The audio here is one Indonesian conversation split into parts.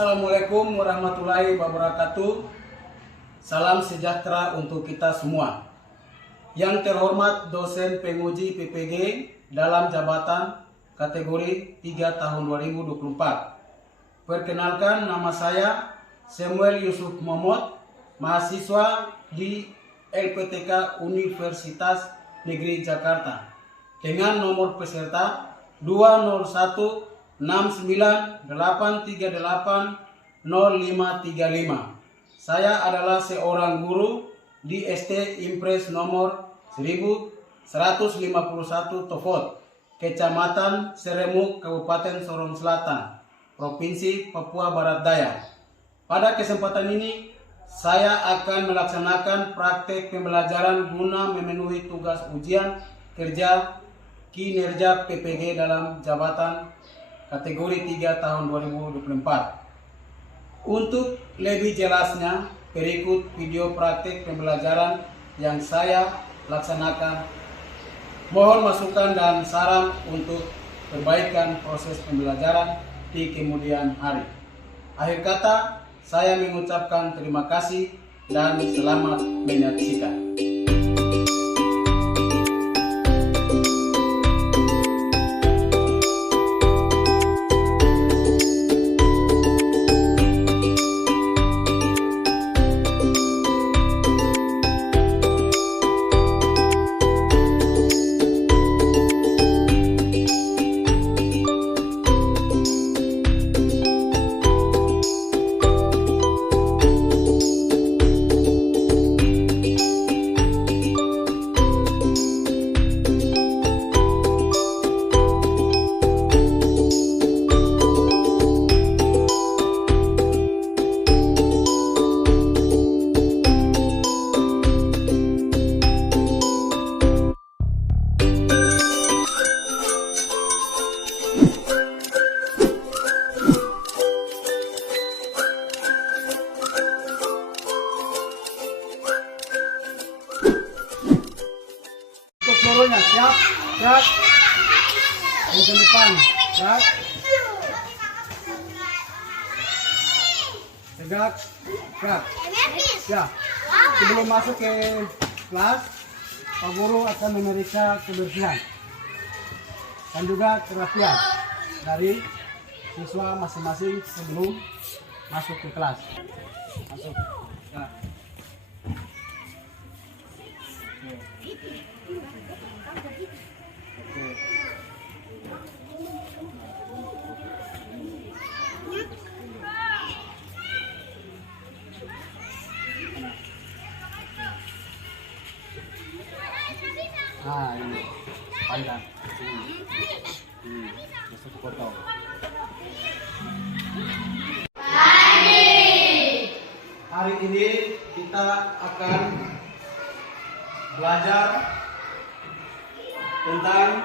Assalamualaikum warahmatullahi wabarakatuh. Salam sejahtera untuk kita semua. Yang terhormat dosen penguji PPG dalam jabatan kategori 3 tahun 2024. Perkenalkan, nama saya Samuel Yusuf Momot, mahasiswa di LPTK Universitas Negeri Jakarta, dengan nomor peserta 2016983800535. Saya adalah seorang guru di SD Impres nomor 1151 Tofot, Kecamatan Seremuk, Kabupaten Sorong Selatan, Provinsi Papua Barat Daya. Pada kesempatan ini, saya akan melaksanakan praktek pembelajaran guna memenuhi tugas ujian kerja kinerja PPG dalam jabatan kategori 3 tahun 2024. Untuk lebih jelasnya, berikut video praktek pembelajaran yang saya laksanakan. Mohon masukan dan saran untuk perbaikan proses pembelajaran di kemudian hari. Akhir kata, saya mengucapkan terima kasih dan selamat menyaksikan. Siap, gerak. Yang ke depan, gerak. Tegak, gerak. Ya, sebelum masuk ke kelas, Pak Guru akan memeriksa kebersihan dan juga kerapian dari siswa masing-masing sebelum masuk ke kelas. Masuk. Ya. Nah, ini panjang. Masuk potong. Hari ini kita akan belajar tentang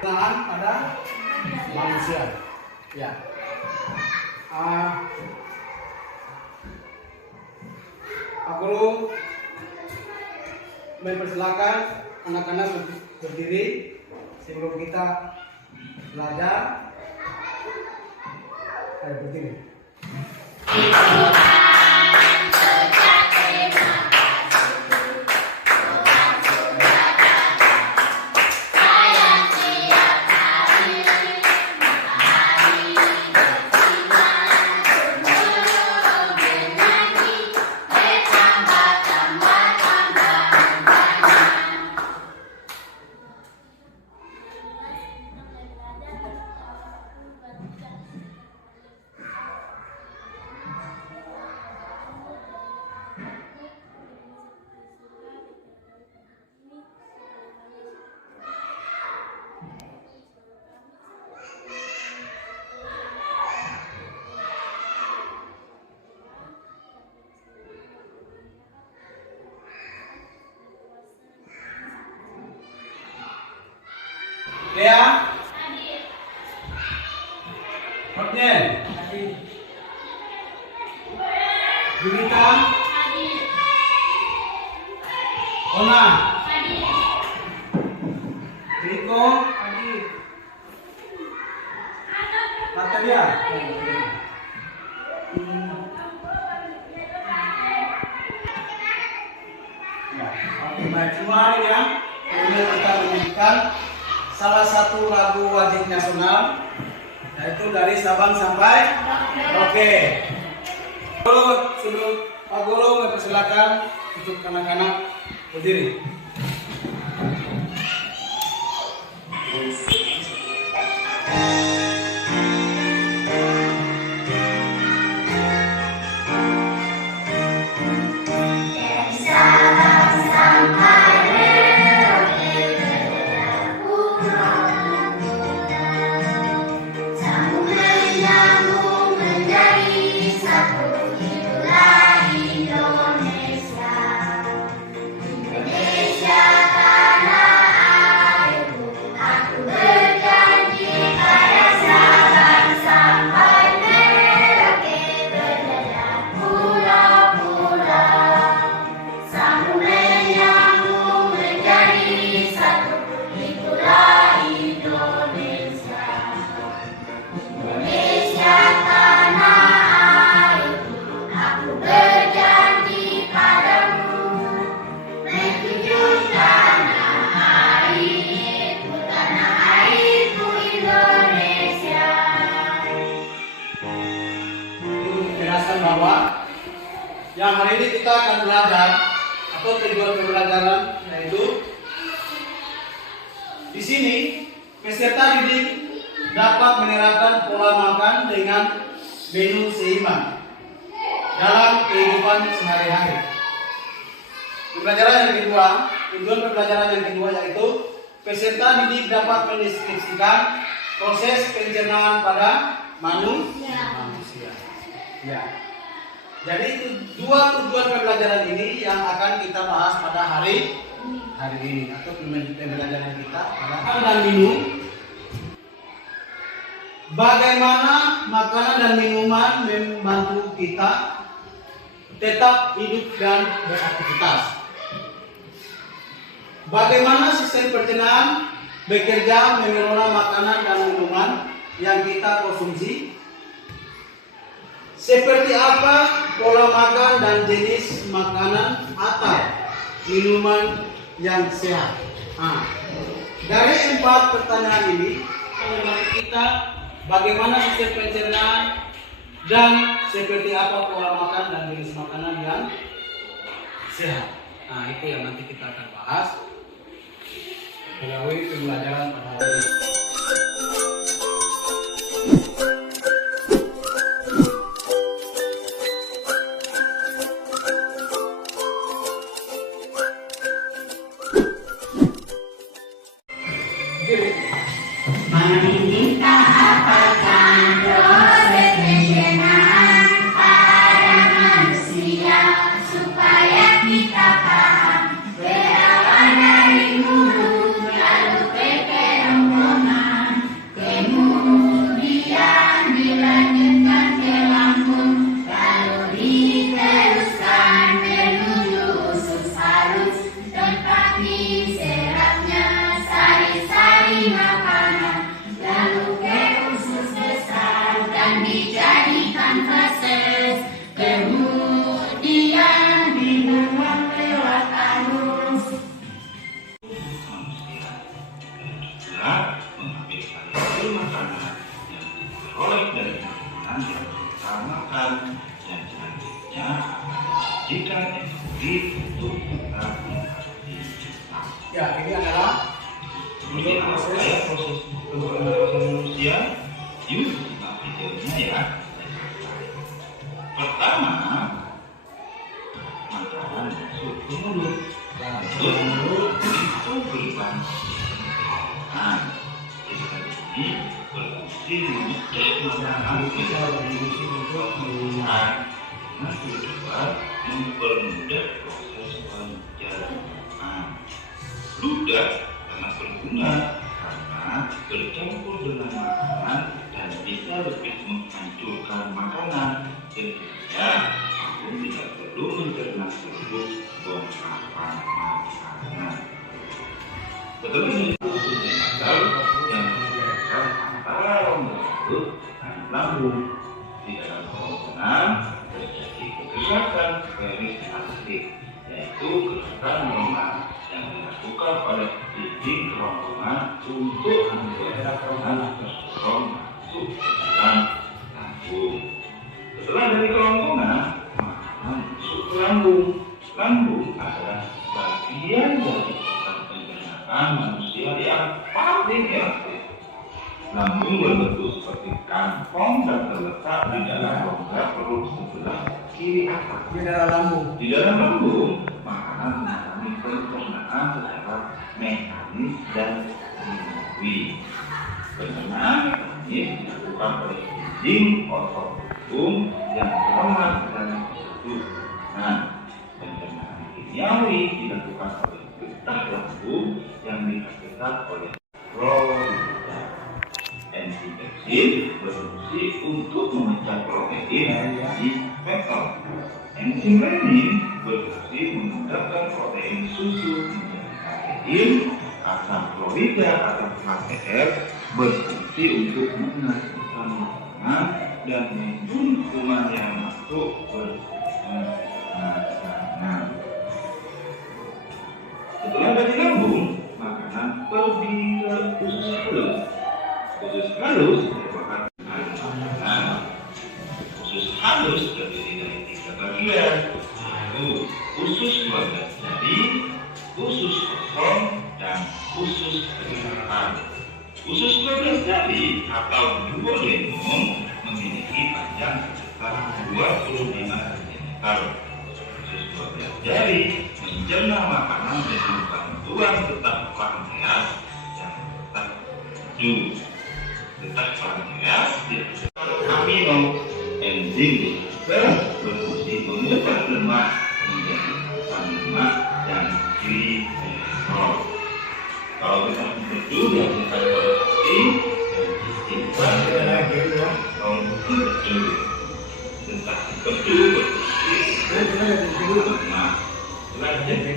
penggunaan pada manusia. Ya. Pak Guru mempersilakan anak-anak berdiri sebelum kita belajar. Ayo berdiri. Lea, Hotnel, Junita, Ona, Riko, Kata dia. Oke, baik. Semua hari ya. Kemudian kita menyanyikan salah satu lagu wajib nasional, yaitu dari Sabang sampai Merauke. Sebelum Pak Guru mempersilakan untuk anak-anak berdiri. Bahwa yang hari ini kita akan belajar atau tujuan pembelajaran yaitu di sini peserta didik dapat menerapkan pola makan dengan menu seimbang dalam kehidupan sehari-hari. Pembelajaran yang kedua, tujuan pembelajaran yang kedua yaitu peserta didik dapat mendeskripsikan proses pencernaan pada manusia. Ya. Jadi itu dua tujuan pembelajaran ini yang akan kita bahas pada hari ini atau pembelajaran kita pada makanan dan minum. Bagaimana makanan dan minuman membantu kita tetap hidup dan beraktivitas. Bagaimana sistem pencernaan bekerja mengelola makanan dan minuman yang kita konsumsi. Seperti apa pola makan dan jenis makanan atau minuman yang sehat. Dari 4 pertanyaan ini, kita bagaimana sistem pencernaan dan seperti apa pola makan dan jenis makanan yang sehat. Itu yang nanti kita akan bahas melalui pembelajaran pada hari ini. Meminta apakan proses pencernaan pada manusia supaya kita paham berawal dari mulut lalu ke kerongkongan, kemudian dilanjutkan ke lambung, lalu diteruskan menuju usus halus tempat diserapnya sari-sari makanan. Lalu ke usus besar dan dijadikan feses, kemudian dibuang lewat anus. Manusia mengambil hasil makanan yang diperoleh dari makanan yang kita makan dan selanjutnya jika efektif untuk kita menghadapi kita. Ya, ini adalah Ini proses manusia. Yuk, kita videonya ya. Pertama, makanan masuk ke mulut. Masuk ke mulut itu berbahan makanan. Jadi ini berfungsi untuk makanan kita berfungsi untuk makanan. Nah, kedua, mempermudah proses pencernaan. Ludah sangat berguna karena bercampur dengan makanan dan bisa lebih menghancurkan makanan. Tentunya aku tidak perlu mencerna seluruh bongkahan makanan. Setelah ini asal yang membedakan antara rongga mulut dan lambung. Di dalam kerongkongan terjadi pergerakan garis aktif, yaitu gerakan normal yang dilakukan oleh dinding kerongkongan untuk membuat kerongkongan terdorong masuk ke dalam lambung. Setelah dari kerongkongan, makanan masuk ke lambung. Lambung adalah bagian dari organ pencernaan manusia yang paling aktif. Lambung berbentuk seperti kantong dan terletak di dalam rongga perut sebelah kiri atas. Di dalam lambung. Di dalam lambung, makanan mengalami pencernaan secara mekanis dan kimiawi. Pencernaan mekanis dilakukan oleh dinding otot lambung yang lemah dan tertutup. Pencernaan kimiawi dilakukan oleh getah lambung yang dihasilkan oleh roda. Enzim pepsid berfungsi untuk memecah protein di fetal. Enzim renin berfungsi memindahkan protein susu menjadi protein. Asam klorida atau HCl berfungsi untuk menghasilkan makanan dan membunuh kuman yang masuk ke makanan. Setelah dari lambung, makanan pergi ke usus halus. Usus halus merupakan makanan. Usus halus terdiri dari 3 bagian, yaitu usus 12 jari, usus kosong, dan usus kelihatan. Usus 12 jari atau duodenum memiliki panjang sekitar 25 cm. Usus 12 jari mencerna makanan dengan bantuan getah pankreas yang tertuju. Getah pankreas dihasilkan amino enzim berfungsi mengubah lemak menjadi asam lemak dan gliserol. Kalau kita tertuju dihasilkan oleh hati dan disimpan dalam tertuju. Getah tertuju berfungsi untuk lemak. Setelah jadi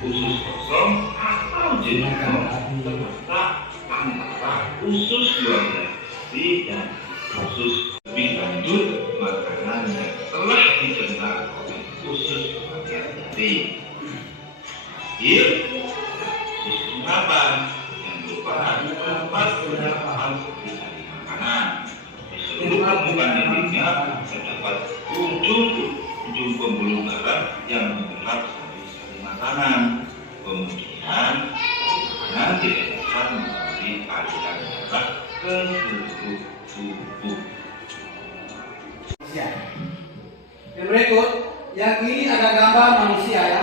usus kosong atau jenuh terletak antara usus 12 jari dan usus. Lebih lanjut, makanan yang telah dicerna oleh usus 12 jari. Akhir, usus ungkapan yang merupakan tempat pendapat dari makanan. Di seluruh permukaan dindingnya terdapat ujung pembuluh darah yang menyerap sari-sari makanan. Kemudian, makanan dilepaskan melalui aliran darah ke seluruh tubuh. Yang berikut, yang ini ada gambar manusia ya.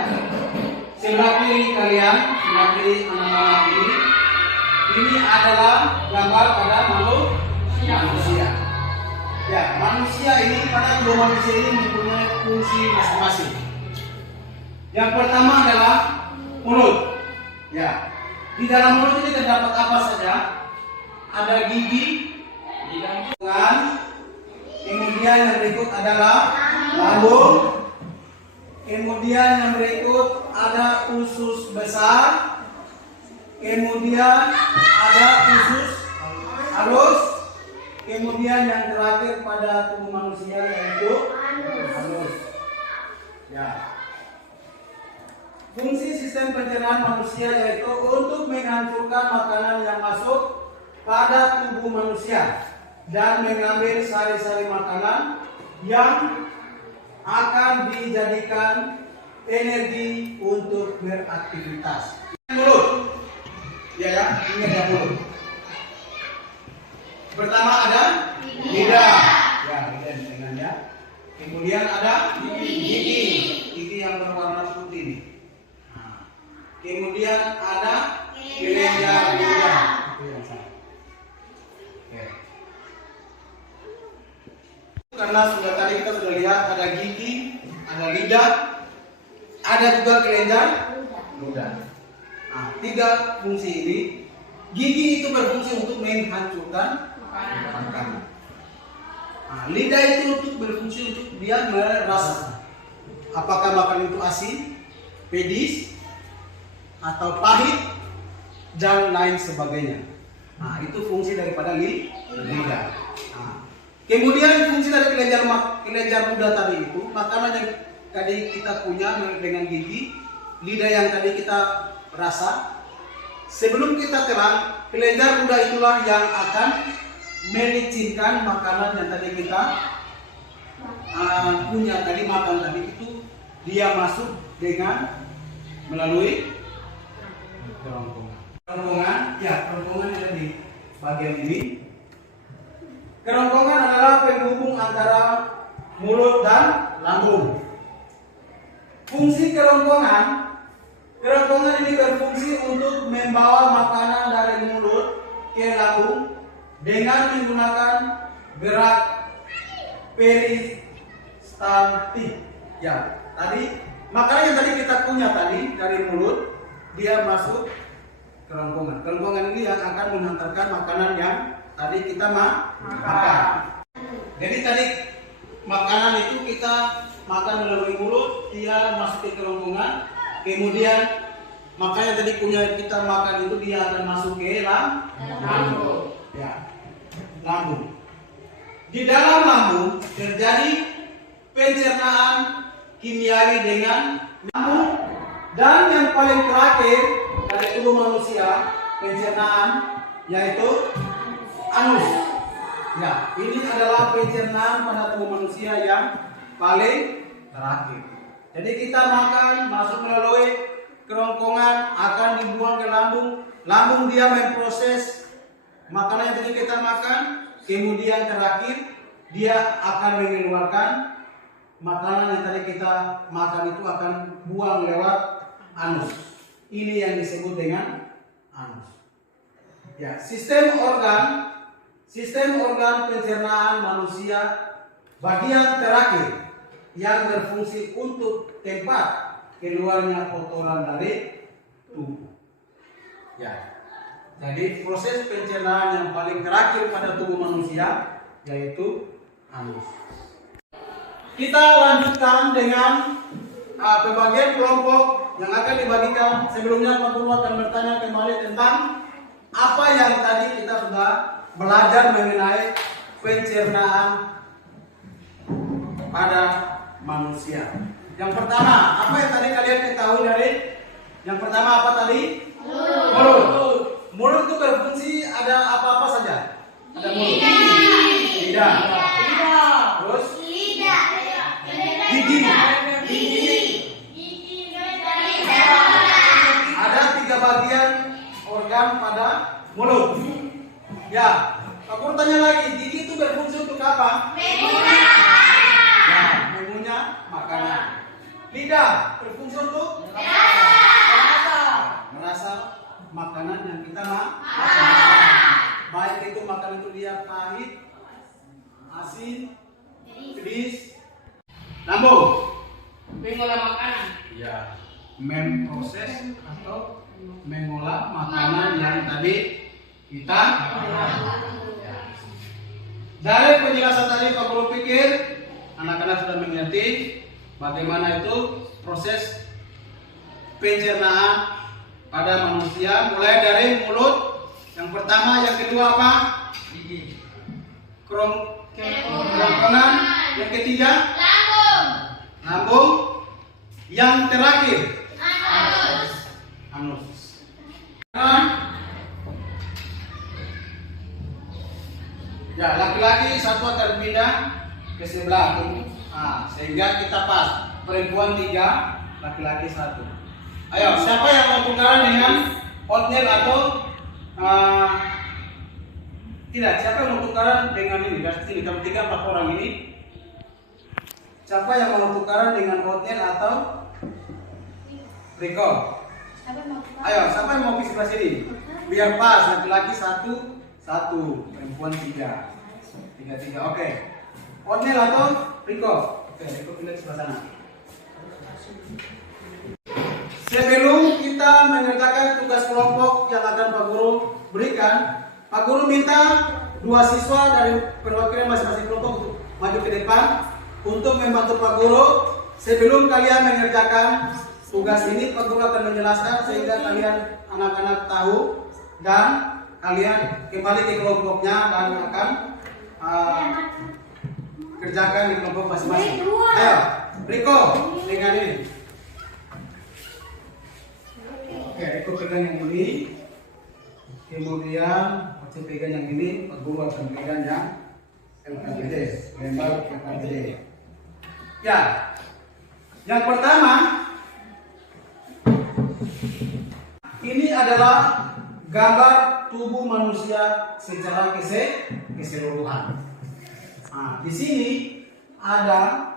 Sebelah kiri kalian, sebelah kiri anak-anak ini. Ini adalah gambar pada manusia. Ya, manusia ini pada tubuh manusia ini mempunyai fungsi masing-masing. Yang pertama adalah mulut. Ya, di dalam mulut ini terdapat apa saja? Ada gigi, tangan, kemudian yang berikut adalah lambung, kemudian yang berikut ada usus besar, kemudian ada usus halus, kemudian yang terakhir pada tubuh manusia yaitu anus. Ya. Fungsi sistem pencernaan manusia yaitu untuk menghancurkan makanan yang masuk pada tubuh manusia dan mengambil sari-sari makanan yang akan dijadikan energi untuk beraktivitas. Mulut, ya, ini ada mulut. Pertama ada lidah, ya, lidah dengannya. Kemudian ada gigi yang berwarna putih nih. Kemudian ada kelenjar lidah. Itu yang sama. Oke. Karena tadi kita sudah lihat ada gigi, ada lidah, ada juga kelenjar ludah. Nah, 3 fungsi ini. Gigi itu berfungsi untuk menghancurkan makanan. Nah, lidah itu untuk berfungsi untuk dia merasa apakah makanan itu asin, pedis, atau pahit dan lain sebagainya. Nah, itu fungsi daripada lidah. Nah, Kemudian fungsi dari kelenjar muda tadi itu, makanan yang tadi kita punya dengan gigi, lidah yang tadi kita rasa. Sebelum kita telan, kelenjar muda itulah yang akan melicinkan makanan yang tadi kita punya tadi makan tadi itu, dia masuk dengan melalui kerongkongan. Ya, kerongkongan ada di bagian ini. Kerongkongan adalah penghubung antara mulut dan lambung. Fungsi kerongkongan ini berfungsi untuk membawa makanan dari mulut ke lambung dengan menggunakan gerak peristaltik. Ya, tadi makanan yang tadi kita punya tadi dari mulut, dia masuk kerongkongan. Kerongkongan ini yang akan menghantarkan makanan yang tadi kita makan. Jadi tadi makanan itu kita makan melalui mulut, dia masuk ke kerongkongan. Kemudian makanan yang tadi punya kita makan itu dia akan masuk ke lambung. Ya, lambung. Di dalam lambung terjadi pencernaan kimiawi dengan lambung, dan yang paling terakhir dari tubuh manusia pencernaan yaitu anus. Ya, ini adalah pencernaan pada tubuh manusia yang paling terakhir. Jadi kita makan masuk melalui kerongkongan, akan dibuang ke lambung. Lambung dia memproses makanan yang tadi kita makan, kemudian terakhir dia akan mengeluarkan makanan yang tadi kita makan itu akan buang lewat anus. Ini yang disebut dengan anus. Ya, sistem organ pencernaan manusia bagian terakhir yang berfungsi untuk tempat keluarnya kotoran dari tubuh. Ya. Jadi proses pencernaan yang paling terakhir pada tubuh manusia yaitu anus. Kita lanjutkan dengan pembagian kelompok yang akan dibagikan. Sebelumnya Pak Guru akan bertanya kembali tentang apa yang tadi kita sudah belajar mengenai pencernaan pada manusia. Yang pertama, apa yang tadi kalian ketahui dari yang pertama apa tadi? Mulut. Mulut itu berfungsi ada apa-apa saja? Ada mulut. Lidah. Terus? Gigi. Ada 3 bagian organ pada mulut. Ya, Pak Guru tanya lagi, gigi itu berfungsi untuk apa? Ya, mengunyah makanan. Lidah berfungsi untuk merasa makanan yang kita makan. Baik itu makanan itu dia pahit, asin, pedis. Lambung Mengolah makanan. ya, memproses atau mengolah makanan yang tadi kita ya. Dari penjelasan tadi Pak Guru pikir anak-anak sudah mengerti bagaimana itu proses pencernaan pada manusia, mulai dari mulut yang pertama, yang kedua apa? Gigi. Kerongkongan, yang ketiga lambung, yang terakhir anus. Ya, laki-laki satu akan pindah ke sebelah, sehingga kita pas. Perempuan 3, laki-laki 1. Ayo, siapa yang mau tukaran dengan oatmeal atau tidak? Siapa yang mau tukaran dengan ini? Dari sini kami 3-4 orang ini. Siapa yang mau tukaran dengan oatmeal atau Riko? Ayo, siapa yang mau ke sebelah sini? Biar pas, laki-laki 1, perempuan 3. 3. Oke. Oatmeal atau Riko? Oke, Riko pilih sebelah sana. Sebelum kita mengerjakan tugas kelompok yang akan Pak Guru berikan, Pak Guru minta 2 siswa dari perwakilan masing-masing kelompok untuk maju ke depan untuk membantu Pak Guru. Sebelum kalian mengerjakan tugas ini, Pak Guru akan menjelaskan sehingga kalian anak-anak tahu dan kalian kembali ke kelompoknya dan akan kerjakan di kelompok masing-masing. Ayo, Riko dengan ini. Oke, Riko pegang yang ini. Kemudian Oce pegang yang ini, Pak Guru akan pegang yang LKPD, lembar LKPD. Ya, yang pertama ini adalah gambar tubuh manusia secara keseluruhan. Nah, di sini ada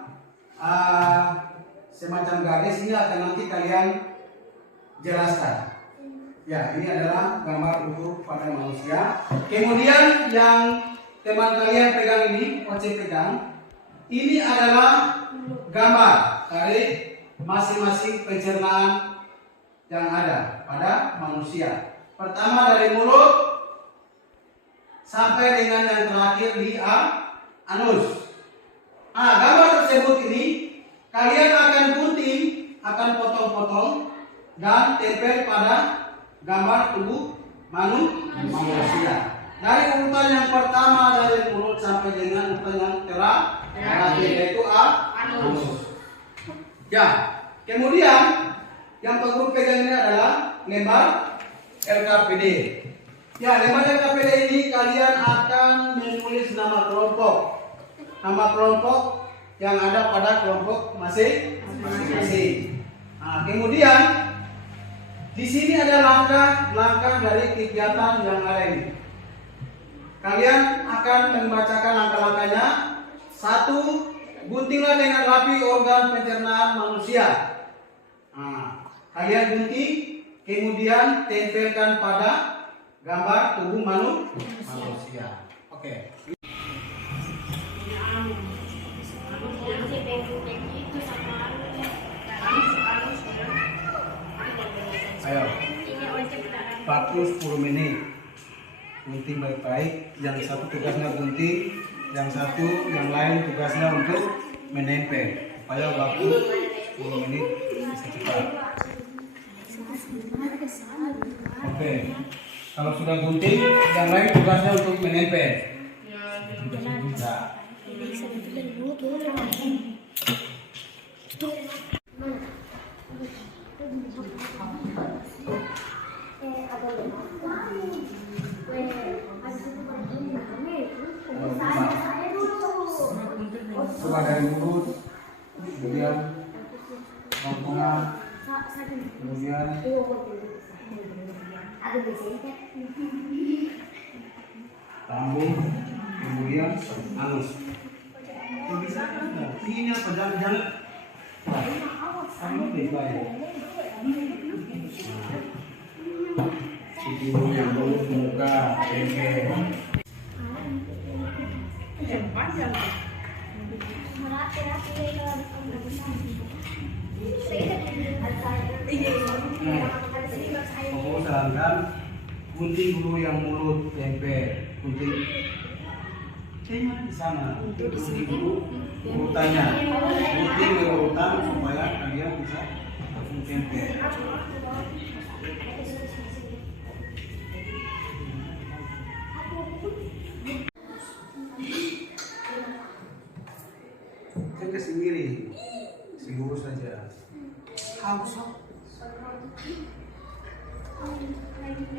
semacam garis, ini akan nanti kalian jelaskan. Ya, ini adalah gambar utuh pada manusia. Kemudian yang teman kalian pegang ini, Oce pegang, ini adalah gambar dari masing-masing pencernaan yang ada pada manusia. Pertama dari mulut sampai dengan yang terakhir di anus. Gambar tersebut ini kalian akan gunting, akan potong-potong dan tempel pada gambar tubuh manusia. Dari urutan yang pertama dari mulut sampai dengan urutan yang terakhir yaitu anus. Ya, kemudian yang Pak pegang ini adalah lembar LKPD. Ya, lembar LKPD ini kalian akan menulis nama kelompok. Nama kelompok yang ada pada kelompok masing-masing. Nah, kemudian di sini ada langkah-langkah dari kegiatan yang ada ini. Kalian akan membacakan langkah-langkahnya. 1. Guntinglah dengan rapi organ pencernaan manusia. Nah, kalian gunting, kemudian tempelkan pada gambar tubuh manusia. Oke. Ayo, 40 menit. Gunting baik-baik. Yang satu tugasnya gunting, yang satu yang lain tugasnya untuk menempel. Supaya waktu 10 menit bisa cepat. Oke. Kalau sudah gunting, yang lain tugasnya untuk menempel. Nah. Coba dari mulut, kemudian rongkongan, kemudian lambung, kemudian anus. Bisa ini apa jangan anus baik. Hidung, yang mulut, muka, leher. Aku sarankan gunting dulu yang mulut, tempel, gunting. Kayaknya di sana. Gunting dulu urutannya, gunting berurutan supaya kalian bisa langsung tempel. Ke sendiri, lurus saja. Haus.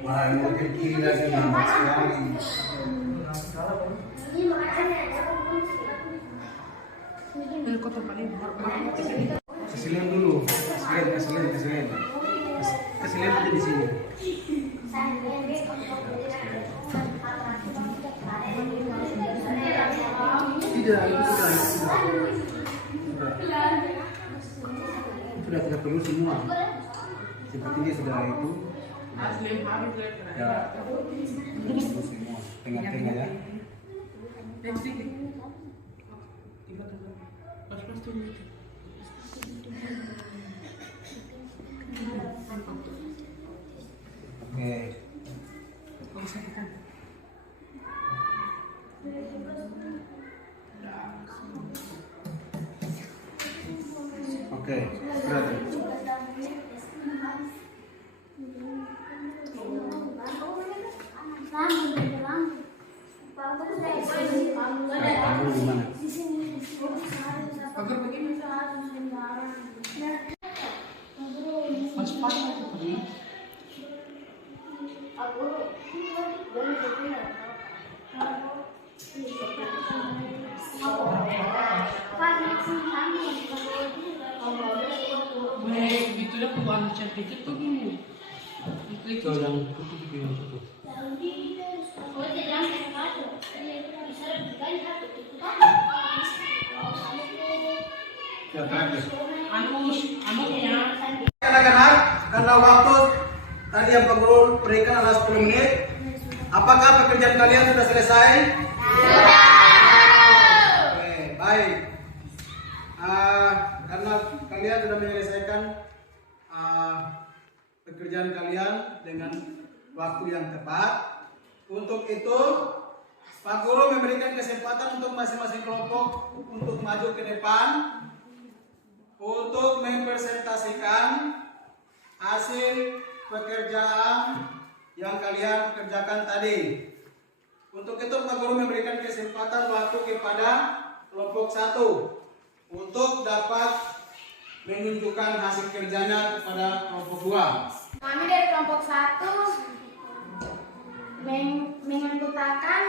Wah, ini makin kiri lagi lambat sekali. Kesilin dulu, kesilin aja di sini. Tidak, itu sudah tidak perlu semua. Sepertinya sudah itu. Ya, semua tengah-tengah ya. Oke, berarti. Gimana? Agar begini. Cepat aku pergi. Begitu dah bukan cantik itu gini. Itu yang putih yang satu. Ya, terakhir. Anunya. Anak-anak, karena waktu tadi yang Pak Guru berikan adalah 10 menit. Apakah pekerjaan kalian sudah selesai? Oke, baik. Karena kalian sudah menyelesaikan pekerjaan kalian dengan waktu yang tepat. Untuk itu, Pak Guru memberikan kesempatan untuk masing-masing kelompok untuk maju ke depan untuk mempresentasikan hasil pekerjaan yang kalian kerjakan tadi. Untuk itu Pak Guru memberikan kesempatan waktu kepada kelompok 1 untuk dapat menunjukkan hasil kerjanya kepada kelompok 2. Kami dari kelompok 1 menganggotakan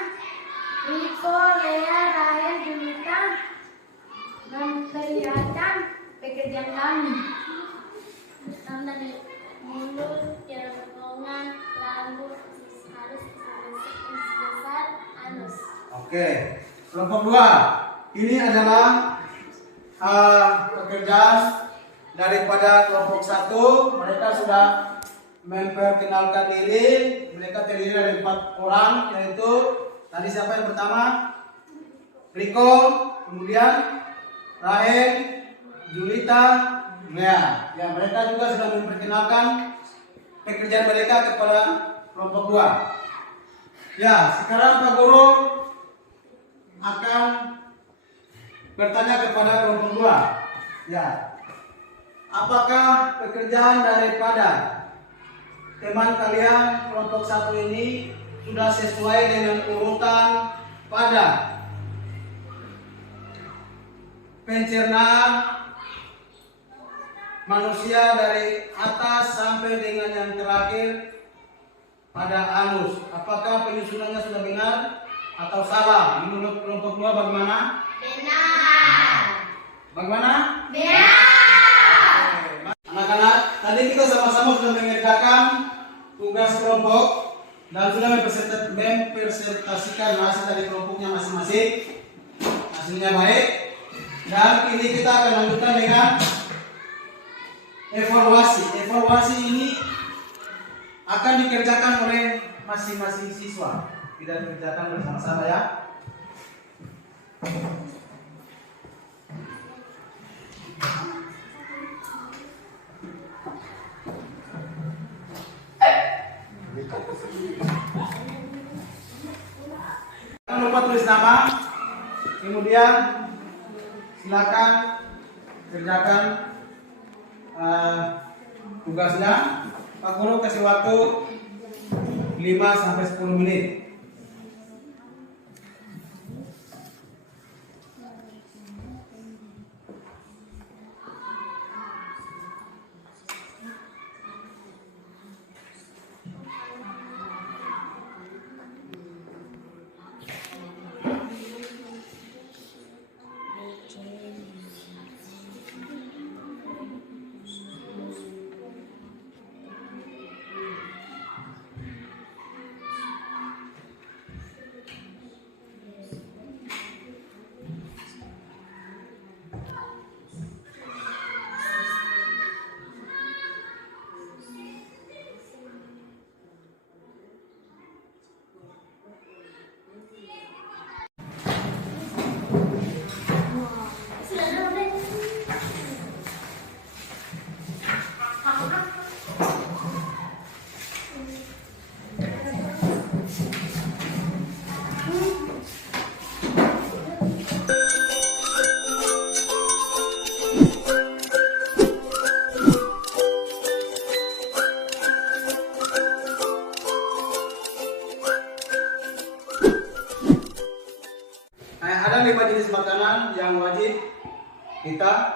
Riko, Lea, Rahel, Julita memperlihatkan pekerjaan kami. Kami dari mulut, tiada bohongan, rambut, harus sebesar anus. Oke, kelompok 2. Ini adalah pekerjaan daripada kelompok 1. Mereka sudah memperkenalkan diri. Mereka terdiri dari 4 orang, yaitu tadi siapa yang pertama? Riko, kemudian Rahel, Julita, Lea. Ya, mereka juga sudah memperkenalkan pekerjaan mereka kepada kelompok 2. Ya, sekarang Pak Guru akan bertanya kepada kelompok 2. Ya, apakah pekerjaan daripada teman kalian kelompok 1 ini sudah sesuai dengan urutan pada pencernaan manusia dari atas sampai dengan yang terakhir pada anus? Apakah penyusunannya sudah benar atau salah? Menurut kelompok 2 bagaimana? Benar. Bagaimana? Benar. Anak-anak, tadi kita sama-sama sudah mengerjakan tugas kelompok dan sudah mempresentasikan hasil dari kelompoknya masing-masing. Hasilnya baik. Dan ini kita akan lanjutkan dengan evaluasi. Evaluasi ini akan dikerjakan oleh masing-masing siswa. Tidak dikerjakan bersama-sama ya. Jangan lupa tulis nama. Kemudian silakan kerjakan tugasnya. Pak Guru kasih waktu 5-10 menit.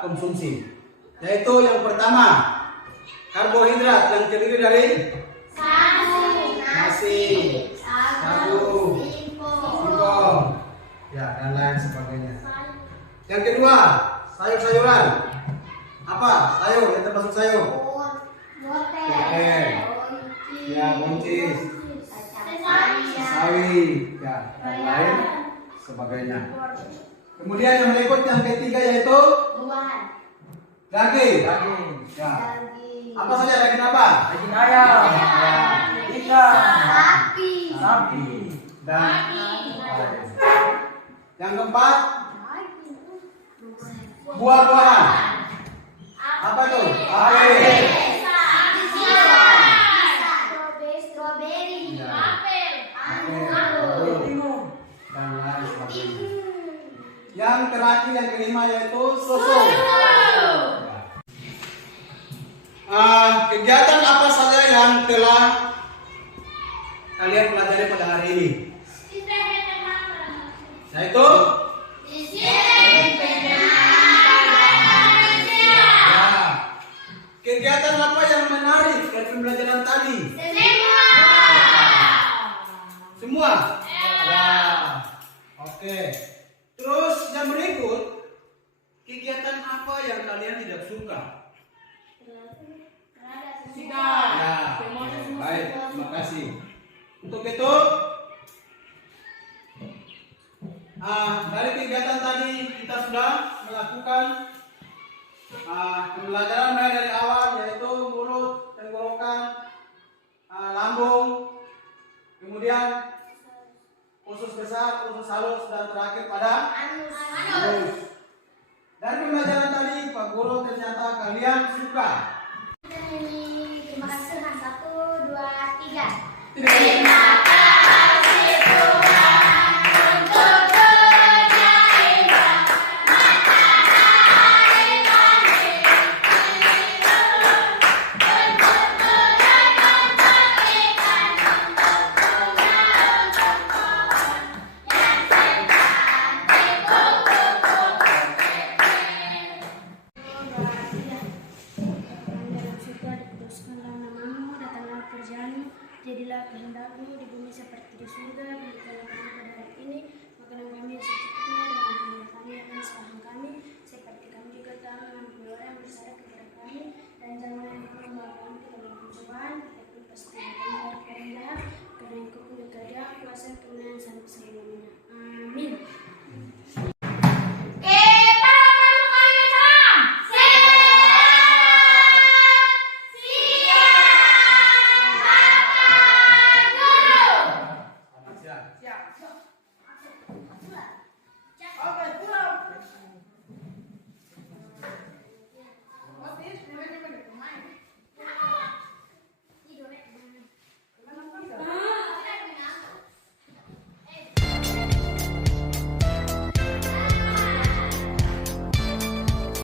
konsumsi. Yaitu yang pertama, karbohidrat yang terdiri dari nasi, sagu, singkong, ya dan lain sebagainya. Yang kedua, sayur-sayuran. Apa? Sayur yang termasuk sayur. Ya, buncis, sawi, ya dan lain sebagainya. Kemudian yang berikutnya yang ketiga yaitu daging. Ya. Apa saja daging apa? Daging ayam, ikan, sapi, Dan yang keempat, buah-buahan. Apa tuh? Apel. Strawberry. Ya. Apel. Apel. Dan lain sebagainya. Yang terakhir yang kelima yaitu susu. Kegiatan apa saja yang telah kalian pelajari pada hari ini? Yaitu kegiatan apa yang menarik dari pembelajaran tadi? Semua? Ya. Oke. Terus yang berikut, kegiatan apa yang kalian tidak suka? Ya. Baik, terima kasih. Untuk itu, dari kegiatan tadi kita sudah melakukan pembelajaran mulai dari awal yaitu mulut, tenggorokan, lambung, kemudian usus besar, usus halus dan terakhir pada anus. Dari pembelajaran tadi Pak Guru ternyata kalian suka. Terima kasih. 1, 2, 3. Terima kasih Tuhan untuk dunia indah, matahari kami, untuk merayakan pernikahan, untuk bunga, untuk pohon yang secantik kupu-kupu pipih. Dalam surga dikuduskanlah namamu, datanglah kerjaanmu, jadilah kehendakmu di bumi seperti di surga.